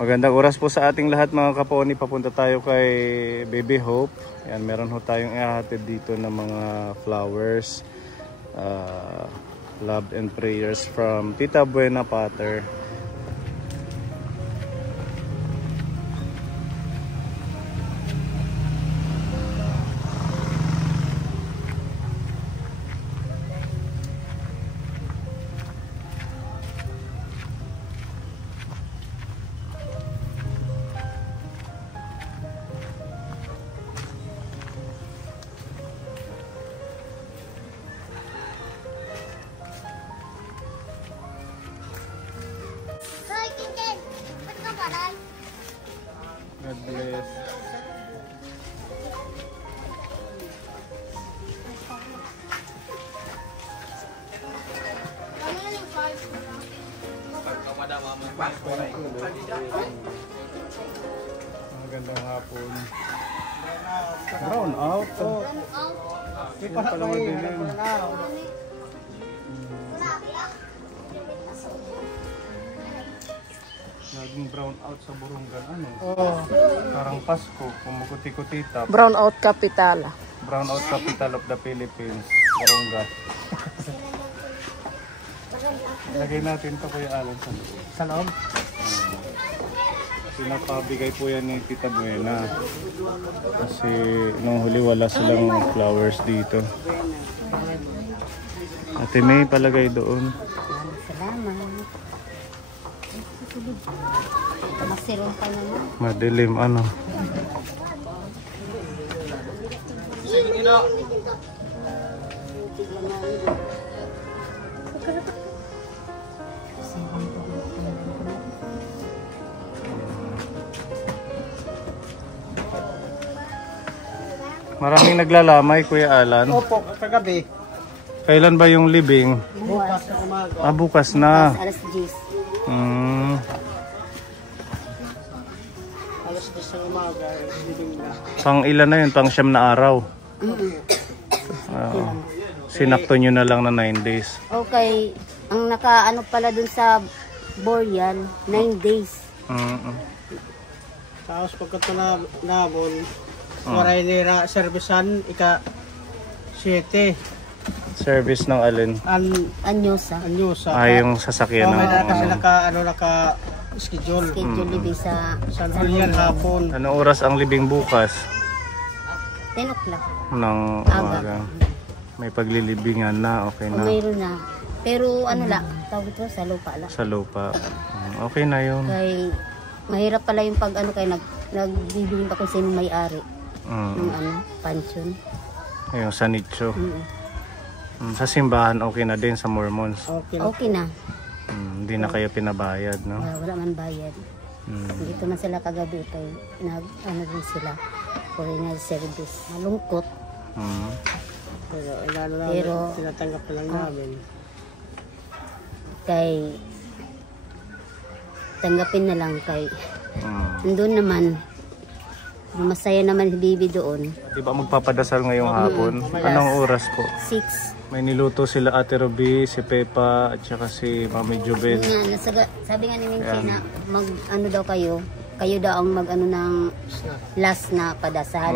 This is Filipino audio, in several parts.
Magandang oras po sa ating lahat mga kaponi. Papunta tayo kay Baby Hope. Yan, meron ho tayong ihahatid dito ng mga flowers. Love and prayers from Tita Buena Pater. God bless. Magandang hapon. Brown out. Hindi pa pala madilim. Naging brown out sa Burungan. Ano? Parang Pasko. Kumukuti-kutita. Brown out capital. Brown out capital of the Philippines. Burungan. Lagay natin ito Kuya Alan sa loob. Sa loob? Pinapabigay po yan ni Tita Buena. Kasi nung huli wala silang flowers dito. Ate May palagay doon. Salamat. Masirong pa naman. Madilim ano. Maraming naglalamay Kuya Alan. Opo, kagabi. Kailan ba yung libing? Bukas na umaga. Ah, bukas na. Alas 10. Alas 10 ng umaga, libing na. Pang ilan na yun? Pang 9 na araw. Sinakto nyo na lang na 9 days. Okay. Ang nakaano pala dun sa Boreal, 9 days. Tapos pagka nabon, maray nila servisan, ika-7. Service ng alin? Anyosa. Anyusa. Yung sasakyan ng schedule. Schedule libing sa Sanrian hapon. Anong oras ang libing bukas? 10 o'clock. Ng umaga. May paglilibingan na, okay na. Mayroon na. Pero ano lang, tawag ito sa lupa lang. Sa lupa. Okay na yun. Kay mahirap pala yung pag ano kay nagbibigyan pa kung sino may-ari. Yung pension. Yung sa nicho. Sa simbahan okay na din sa Mormons. Okay na. Hindi na kayo pinabayad, no? Wala man bayad. Dito man sila kagabi kay ano din sila foreigner service. Malungkot. Pero tinatanggap na lang namin. Kay tanggapin na lang kay nandun naman masaya naman si Bibi doon. Di ba magpapadasal ngayong hapon? Anong oras po? 6. May niluto sila Ate Ruby, si Pepa, at saka si Mami Jubel. Sabi nga ni Minchi na mag ano daw kayo daw ang mag ano ng last na padasal.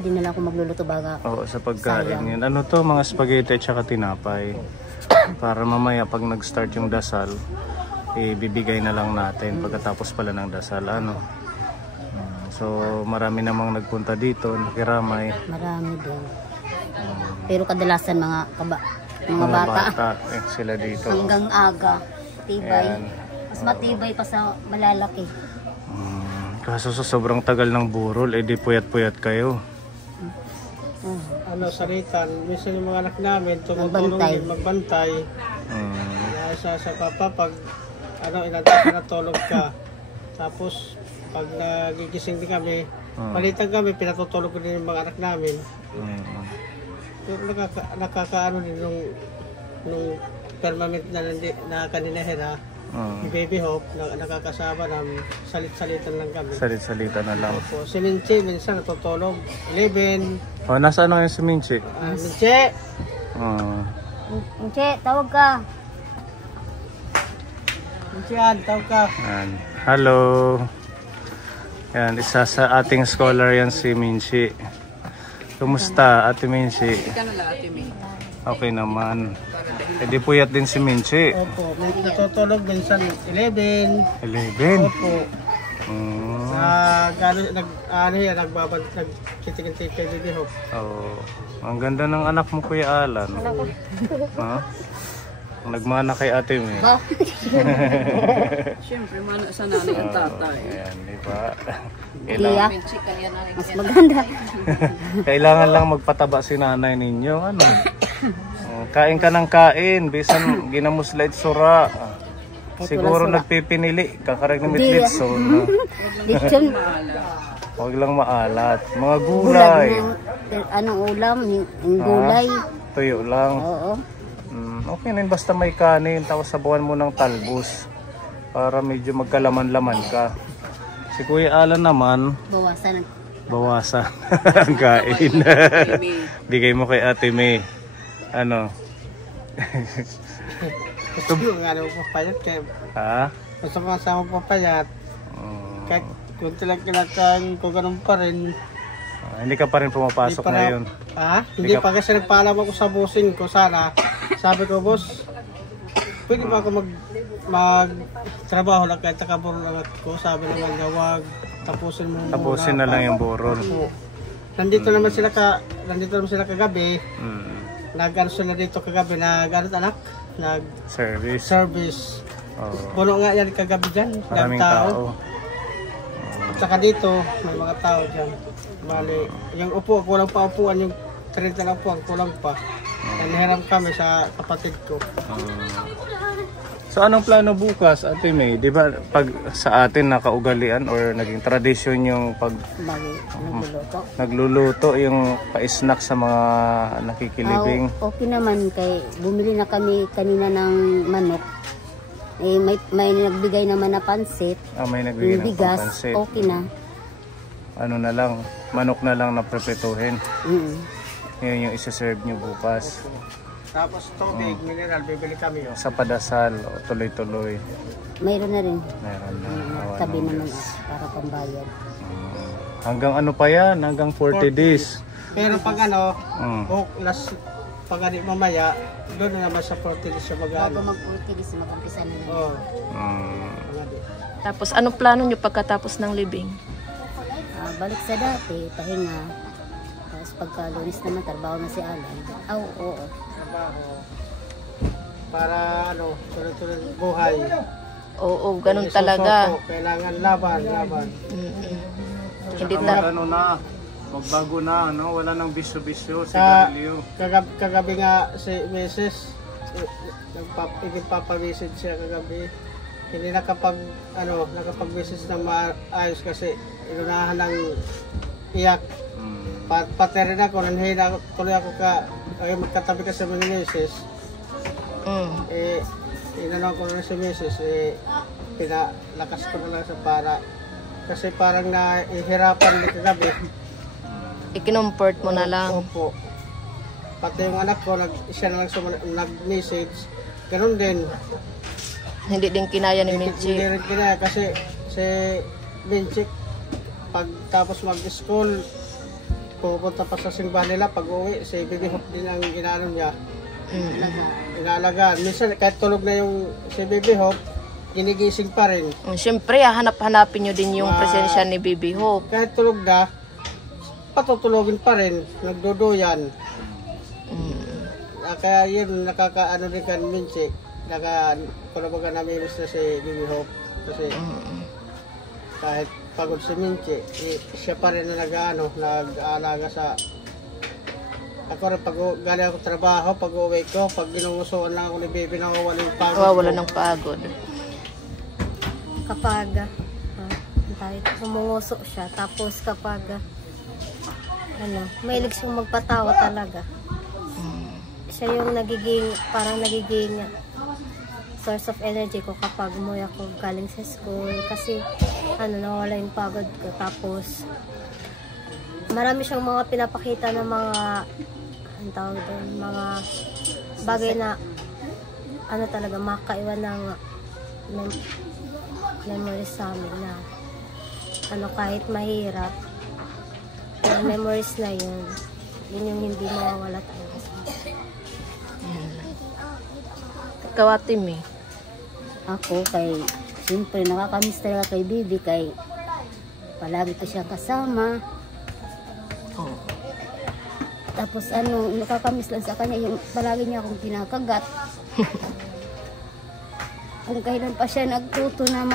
Di na lang ako magluluto baga. Oo, sa pagkain yan. Ano to? Mga spaghetti at saka tinapay. Para mamaya pag nag-start yung dasal, ibibigay na lang natin pagkatapos pala ng dasal. Ano? So marami namang nagpunta dito, nakiramay. Marami din. Pero kadalasan mga bata. Sila dito. Hanggang aga. Tibay. Mas matibay pa sa malalaki. Kaso sa sobrang tagal ng burol, di puyat-puyat kayo. Salitan, minsan yung mga anak namin tumutulong din magbantay. Sa papa pag natulog ka. Tapos pag nagigising din kami, palitan kami, pinatutulog din yung mga anak namin. Pero nakakaano din nung permanent na kaninahira, yung Baby Hope, nakakasama ng salit-salitan lang kami. Salit-salitan na lang. Opo, si Minchi, minsan natutulog, 11. Nasaan na yung si Minchi? Minchi! Minchi, tawag ka. Minchi, tawag ka. Hello. Yan, isa sa ating scholar yan si Minchi. Kumusta, Ate Minchi? Okay naman. E di puyat din si Minchi. Opo, may natutulog minsan 11. 11? Opo. Nagkitikintay kay Bibi Hope. Oh, ang ganda ng anak mo, Kuya Alan. Ha? Nagmana kay Ate May. Siyempre, mana sa nanay ang tatay. Ayan, di ba? Iya. Mas maganda. Kailangan lang magpataba si nanay ninyo. Ano? Kain ka ng kain. Bisan ginamusla sura. Siguro nagpipinili. Kakarag na mitlitson. Lechon. Huwag lang maalat. Mga gulay. Anong ulam? Yung gulay. Tuyo lang. Oo. Okay na yun, basta may kanin. Tapos sabuhan mo ng talbos. Para medyo magkalaman-laman ka. Si Kuya Alan naman, bawasan ang kain. Bigay mo kay Ate May. Ano? Gusto ko nga naman papayat kayo. Ha? Gusto ko nga sama papayat. Kahit kung talagang kinakain ko ganun pa rin. Hindi ka pa rin pumapasok ngayon. Ha? Hindi pa kasi nagpaalam ako sa bossing ko sana. Sabi ko, boss, pwede ba ako mag-trabaho lang kahit nakaburo lang ako. Sabi naman niya, wag, tapusin mo muna. Tapusin na lang yung burol. Nandito naman sila kagabi. Nag-ano sila dito kagabi, anak? Service. Puno nga yan kagabi dyan. Maraming tao. At saka dito, may mga tao dyan. Bali, yung upo, kulang pa upuan, yung 30 lang po, kulang pa. Nahiram kami sa kapatid ko. So anong plano bukas, Ate May? Di ba pag sa atin nakaugalian or naging tradisyon yung pag nagluluto yung pa-snack sa mga nakikilibing? Okay naman, kay bumili na kami kanina ng manok. Eh, may nagbigay naman na pansit. May nagbigay ng bigas, pansit. okay na. Ano na lang, manok na lang na prepetuhin. Yun yung isa-serve nyo bukas. Tapos tubig, mineral, bibili kami yun. Sa padasal, tuloy-tuloy. Mayroon na rin. Meron na. Tabi naman para pambayad. Hanggang ano pa yan? Hanggang 40 days. Pero pag pag mamaya, doon na naman sa 40 days siya Bago mag-40 days, mag-umpisa na naman. Tapos, anong plano nyo pagkatapos ng libing? Balik sa dati, pahinga. Tapos pagka-Lunes naman, trabaho na si Alan. Oo. Trabaho. Para sunod-sunod buhay. Oo, ganun talaga. Kailangan laban. Hindi magbago na, no? Wala nang bisyo-bisyo, sigarilyo. Kagabi nga si Mrs. Nagpapamessage siya kagabi. Hindi nakapag-message na maayos kasi inunahan ng iyak. Pati rin ako, nanhina tuloy ako magkatabi ka sa mga Mrs. Inanaw ko na si Mrs. Pinalakas ko na lang sa para. Kasi parang nahihirapan din kagabi. Ikinumport mo na lang. Opo. Pati yung anak ko, siya na lang nag-message. Ganun din. Hindi din kinaya ni Minchi. Hindi rin kinaya kasi si Minchi, pag tapos mag-school, pupunta pa sa simbahan nila. Pag uwi, si Bibi Hope din ang ginaanon niya. Inaalagaan. Minsan kahit tulog na yung si Bibi Hope, ginigising pa rin. Siyempre, hanap-hanapin nyo din yung presensya ni Bibi Hope. Kahit tulog na, patutulogin pa rin, nagduduyan. Kaya yun, nakakaano din kan Minchi. Kunabaga namimiss na si Bibi Hope. Kasi kahit pagod si Minchi, siya pa rin na nag-aalaga sa... Ako rin, pag galing ako trabaho, pag uwi ko, pag ginungusuan lang ako ni Bibi, nakawala yung pagod. Wala ng pagod. Kapag humunguso siya, tapos kapag mahilig siyang magpatawa talaga. Siya yung parang nagiging source of energy ko kapag umuwi ako galing sa school. Kasi nawala yung pagod ko. Tapos marami siyang mga pinapakita ng mga bagay na talaga makaiwan ng memories sa amin na kahit mahirap, yung memories na yun yung hindi mawawala talaga sa amin. Ikaw, Ate May. Ako siyempre nakakamiss talaga kay Bibi palagi ko siyang kasama. Tapos nakakamiss lang sa kanya yung palagi niya akong kinakagat. Kung kailan pa siya nagtuto na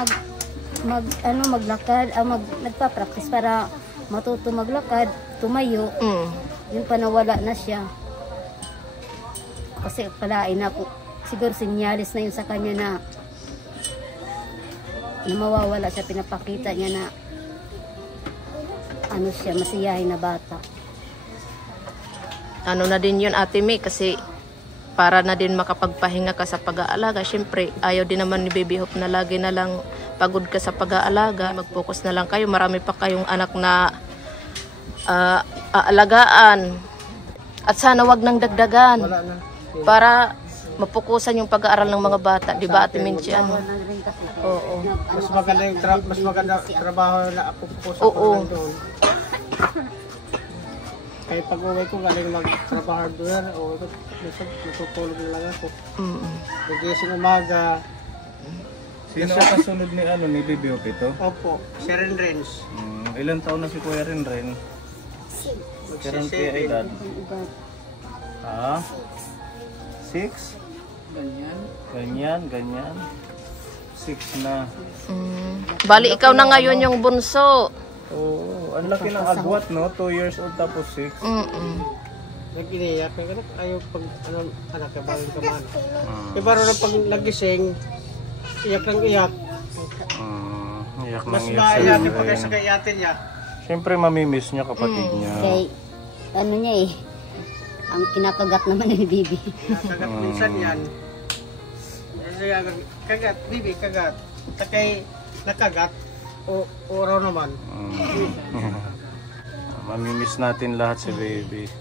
maglakad, nagpa-practice para matuto maglakad, tumayo. Yung panawala na siya. Kasi palain ako, siguro sinyalis na yun sa kanya na mawawala siya, pinapakita niya na siya, masiyahin na bata. Ano na din yun, Ate May, kasi para na din makapagpahinga ka sa pag-aalaga. Siyempre, ayaw din naman ni Baby Hope na lagi na lang pagod ka sa pag-aalaga. Mag-focus na lang kayo. Marami pa kayong anak na aalagaan. At sana wag nang dagdagan. Wala na. Para mapukusan yung pag-aaral ng mga bata. Di ba, Ate Minchi? Oo. Mas maganda yung trabaho na ako po sa doon. Kaya pag-uwi ko galing mag-trabaho hardware o natutulog na lang ako. Nagising umaga. Sino ang kasunod ni Baby Hope ito? Opo, si Renrens. Ilan taon na si Kuya Renren? Kailan kaya edad? 6? Ganyan. 6 na. Bali, ikaw na ngayon yung bunso. Oo, ang laki ng agwat, no? 2 years old tapos 6. Nag-iniyak. Ayaw pag anak ka, bagay ka man. Iba rin pag nagising, iyak ng iyak. Iyak Mas ng iyak. maiyakin pa kayo sa kayatin niya. Siyempre mamimiss niya kapatid niya. Niya ang kinakagat naman ni Bibi. Kagat minsan yan. Kagat, Bibi, kagat. Takay nakagat, o raw naman. Mamimiss natin lahat si Baby.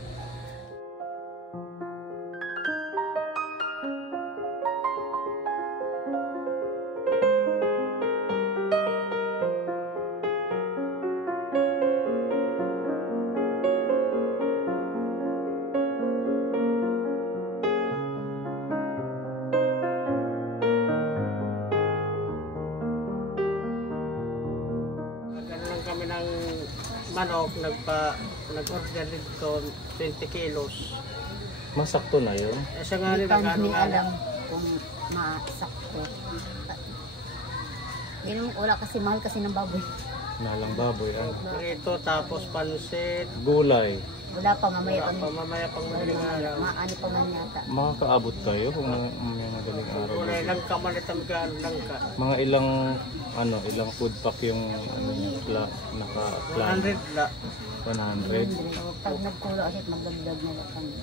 Kami ng manok, nag-order dito 20 kilos. Masakto na yun. Sa nga rin, alam kung masakto. Wala kasi mahal kasi ng baboy. Nalang baboy. Ito, tapos pansit. Gulay. Wala pa, mamaya pang madaling araw. Maani pa man yata. Makakaabot kayo kung may madaling araw. Wala lang ka malitam lang ka. Mga ilang food pack yung naka-plan? 100 la. 100. Pag nagkulo ulit, magdagdag na lang kami.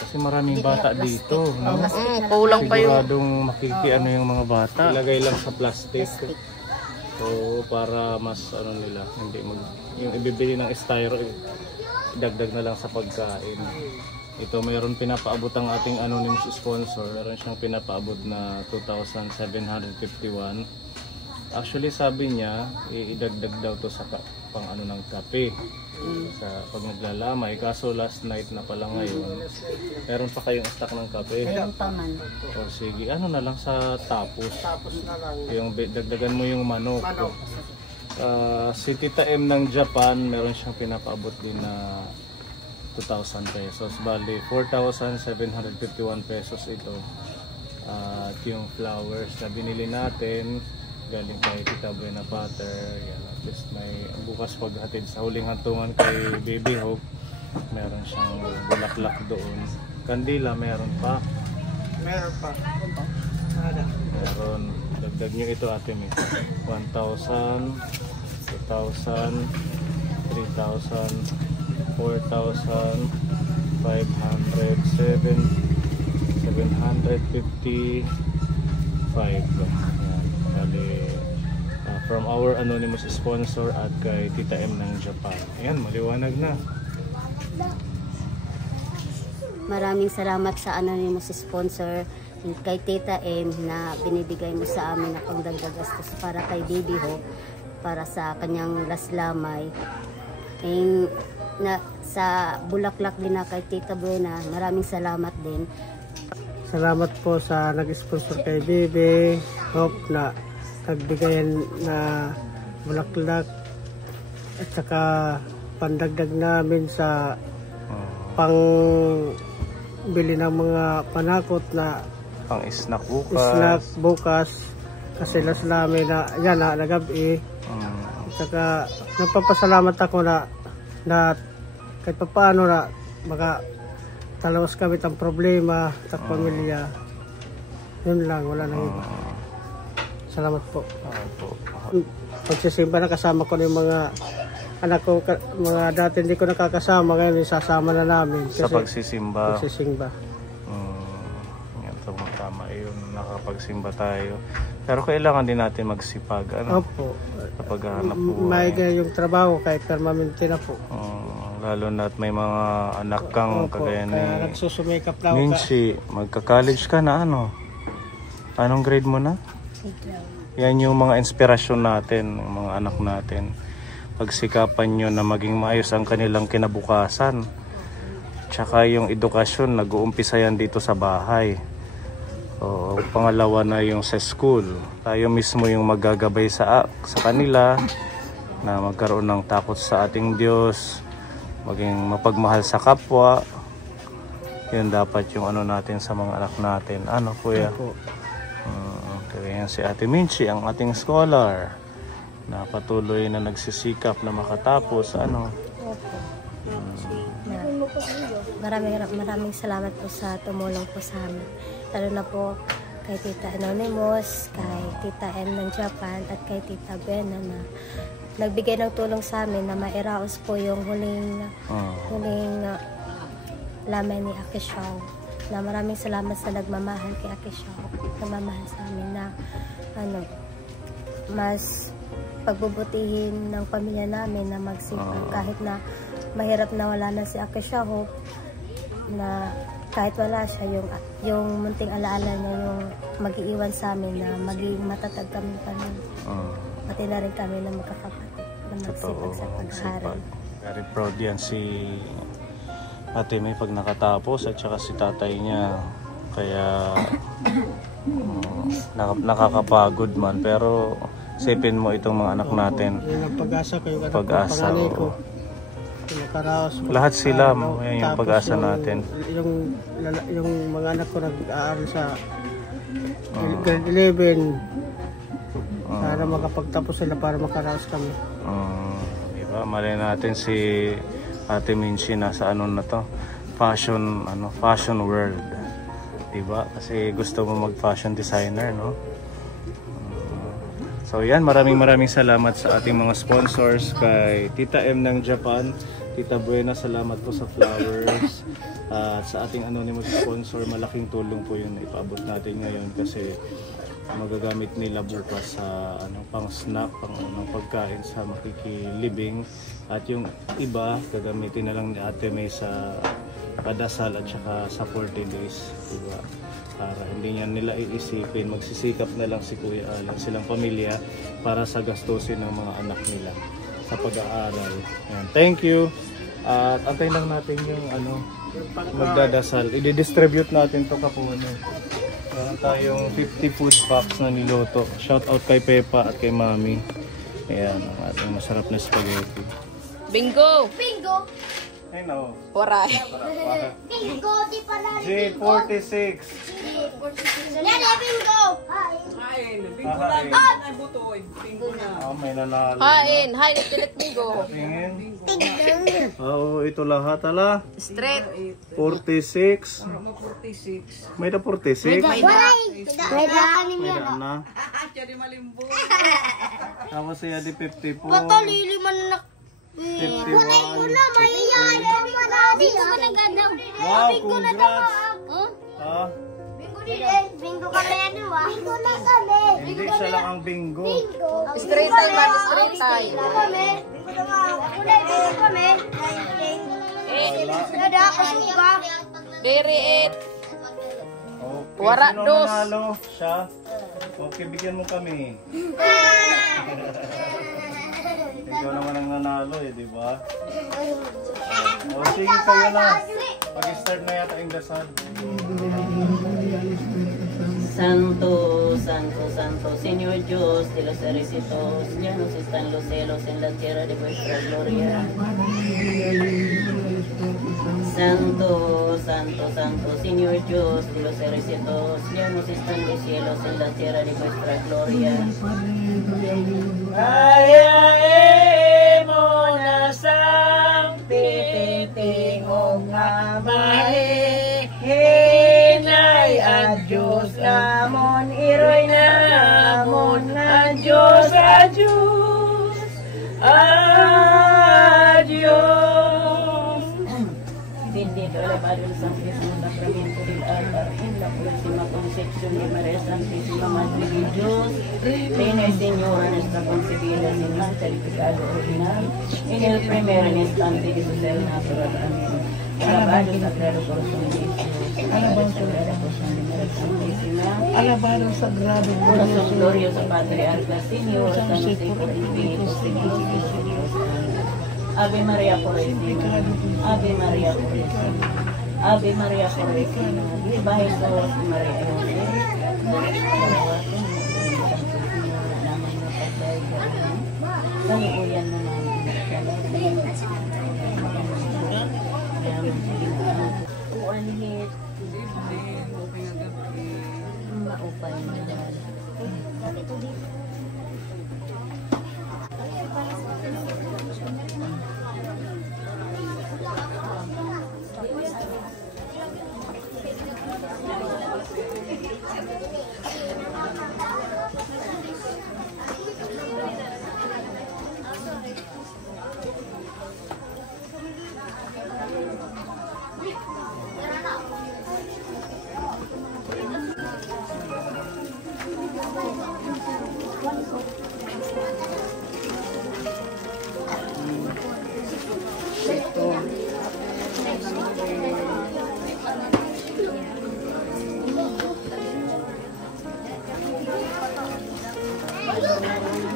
Kasi maraming bata dito, no? Kulang pa yung... Siguradong makikiano yung mga bata. Ilagay lang sa plastic. So, para mas nila, hindi yung ibibili ng styro, dagdag na lang sa pagkain. Ito, mayroon pinapaabot ang ating anonymous sponsor. Mayroon siyang pinapaabot na 2,751. Actually, sabi niya, idagdag daw to sa pang ng kape. Sa pag naglalamay. Kaso last night na pala ngayon, meron pa kayong stock ng kape. Meron pa man. O sige, na lang sa tapos. Tapos na lang. Yung dagdagan mo yung manok. Si Tita M ng Japan, meron siyang pinapaabot din na 2,000 pesos. Bali, 4,751 pesos ito. At yung flowers na binili natin, galing kay Tita Buena Pater. Yan, at least may bukas paghatid sa huling hantungan kay Baby Hope. Meron siyang bulaklak doon. Kandila, meron pa. Meron pa. Meron. Dagdag nyo ito, Ate May. 1,000, 2,000, 3,000, 4,000, 500, 755. From our anonymous sponsor at kay Tita M ng Japan. Ayan, maliwanag na. Maraming salamat sa anonymous sponsor kay Tita M na binibigay mo sa amin na pangdagdag gastos para kay Baby Hope, para sa kanyang laslamay. Sa Bulaklak din na kay Tita Buena, maraming salamat din. Salamat po sa nag-sponsor kay Baby Hope na nagbigayan na bulaklak at saka pandagdag namin sa pang bili ng mga panakot na pang snack bukas. Kasi laslamin na yan na nagabi. At saka nagpapasalamat ako na kahit pa paano na talawas kami ng problema sa pamilya. Yun lang, wala nang iba. Salamat po. Pagsisimba na kasama ko ng mga anak ko, mga dati hindi ko nakakasama, ngayon isasama na namin. Sa pagsisimba. Yan, tama yun, nakapagsimba tayo. Pero kailangan din natin magsipag. Opo. Kapag hanap po. May yung trabaho kahit permanente na po. Lalo na at may mga anak kang kagaya ni nagsusumikap na Minchi, magka-college ka na Anong grade mo na? Yan yung mga inspirasyon natin, yung mga anak natin. Pagsikapan nyo na maging maayos ang kanilang kinabukasan. Tsaka yung edukasyon, nag-uumpisa yan dito sa bahay. Pangalawa na yung sa school. Tayo mismo yung magagabay sa kanila na magkaroon ng takot sa ating Diyos, maging mapagmahal sa kapwa. Yun dapat yung natin sa mga anak natin. Kuya? Kaya si Ate Minchi, ang ating scholar, na patuloy na nagsisikap na makatapos. Maraming salamat po sa tumulong po sa amin. Lalo na po kay Tita Anonymous, kay Tita M ng Japan, at kay Tita Buena na nagbigay ng tulong sa amin na mairaos po yung huling laman ni Akishaw. Na maraming salamat sa nagmamahal kay Akishaw, nagmamahal sa amin na mas pagbubutihin ng pamilya namin na magsipag kahit na mahirap na wala na si Akishaw, na kahit wala siya, yung munting alaala niya yung mag-iiwan sa amin na maging matatag kami pati na rin kami na magkakapatid na magsipag sa pag-aaral. Very proud yan si Ate May pag nakatapos, at saka si tatay niya. Kaya nakakapagod man, pero isipin mo itong mga anak natin. Yun ang pag-asa ko, yung pag-asa ko. Lahat sila, yan yung pag-asa natin. Yung mga anak ko nag-aaral sa grade 11 para makapagtapos sila, para makaraos kami. Diba? Malay natin si Ate Minchi nasa fashion world. Diba? Kasi gusto mo mag-fashion designer, no? So yan, maraming salamat sa ating mga sponsors, kay Tita M ng Japan, Tita Buena, salamat po sa flowers. Sa ating anonymous sponsor, malaking tulong po yun na ipaabot natin ngayon kasi magagamit nila bukas sa pang snack, pang pagkain sa makikilibing, at yung iba gagamitin na lang ni Ate May sa padasal at saka sa 40 days, diba? Para hindi niya nila iisipin, magsisikap na lang si Kuya Alan, silang pamilya, para sa gastusin ng mga anak nila sa pag-aaral. Ayan. Thank you. At antayin lang natin yung magdadasal. I-distribute natin to kapuno. Meron tayong 50 food packs na niluto. Shout out kay Pepa at kay Mami. Ayan, ang ating masarap na spaghetti. Bingo! Bingo! Ay no. Poray. Bingo! Di pala! G46. Yan eh, bingo! Bingo lang. Ay, butoy. Bingo na. May nanalo. Hain ulit bingo. Tingin. Ito lahat Straight. 46. 46. May na 46. May dakanin May yan. na. Siya di malimbo. Tapos siya di 54. Liliman na 51. Bingo ka na ganaw. Wow, congrats. Ha? Bingo ka na yan, diba? Bingo na kami. Hindi siya lang ang bingo. Straight time man, straight time. Bingo kami. Ako na bingo kami. Dada, kasi ka. Diri it. Okay. Wara Sino dos. nanalo? Siya? Okay, bigyan mo kami. Ikaw naman ang nanalo eh, di ba? O sige, kayo na. Pag-start na yata yung dasal. Santo, Santo, Santo, Señor Dios de los ejércitos, llenos están los cielos en la tierra de vuestra gloria. Santo, Santo, Santo, Señor Dios de los ejércitos, llenos están los cielos en la tierra de vuestra gloria. Ayaemo na sampitingong amahe, hinay at Diyos namon, iroy namon na Diyos, Diyos, Diyos. Bendito elevado el Santísimo Sacramento del altar en la próxima concepción de María Santísima Madre de Dios, Reina y Señora nuestra concebida sin mancha de pecado original, en el primer instante de su ser natural. Amén. Alabado Sagrado Corazón de Jesús, alabado Sagrado Corazón de María Santísima, alabado Sagrado Corazón glorioso Patriarca, Señor, San José por el Espíritu Santo. Ave María Purísima, Ave María Purísima, Ave María Purísima, viva Jesús y María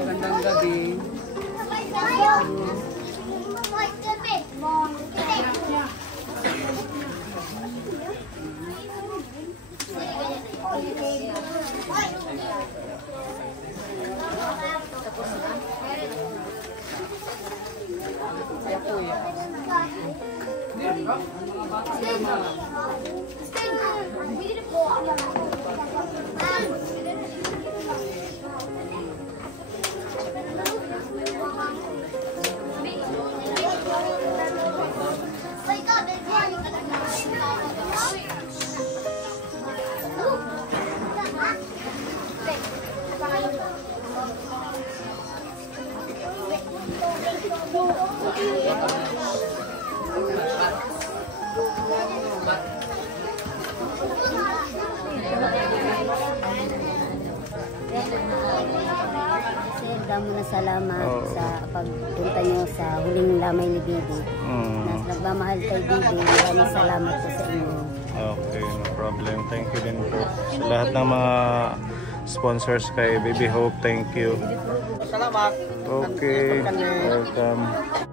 Magandang gabi. Sir, damo na salamat sa pagpunta nyo sa huling lamay ni Bibi. Na nagmamahal kay Bibi, maraming salamat po sa inyo. Okay, no problem. Thank you din po. Sa lahat ng mga sponsors kay Baby Hope, thank you. Salamat. Okay, welcome.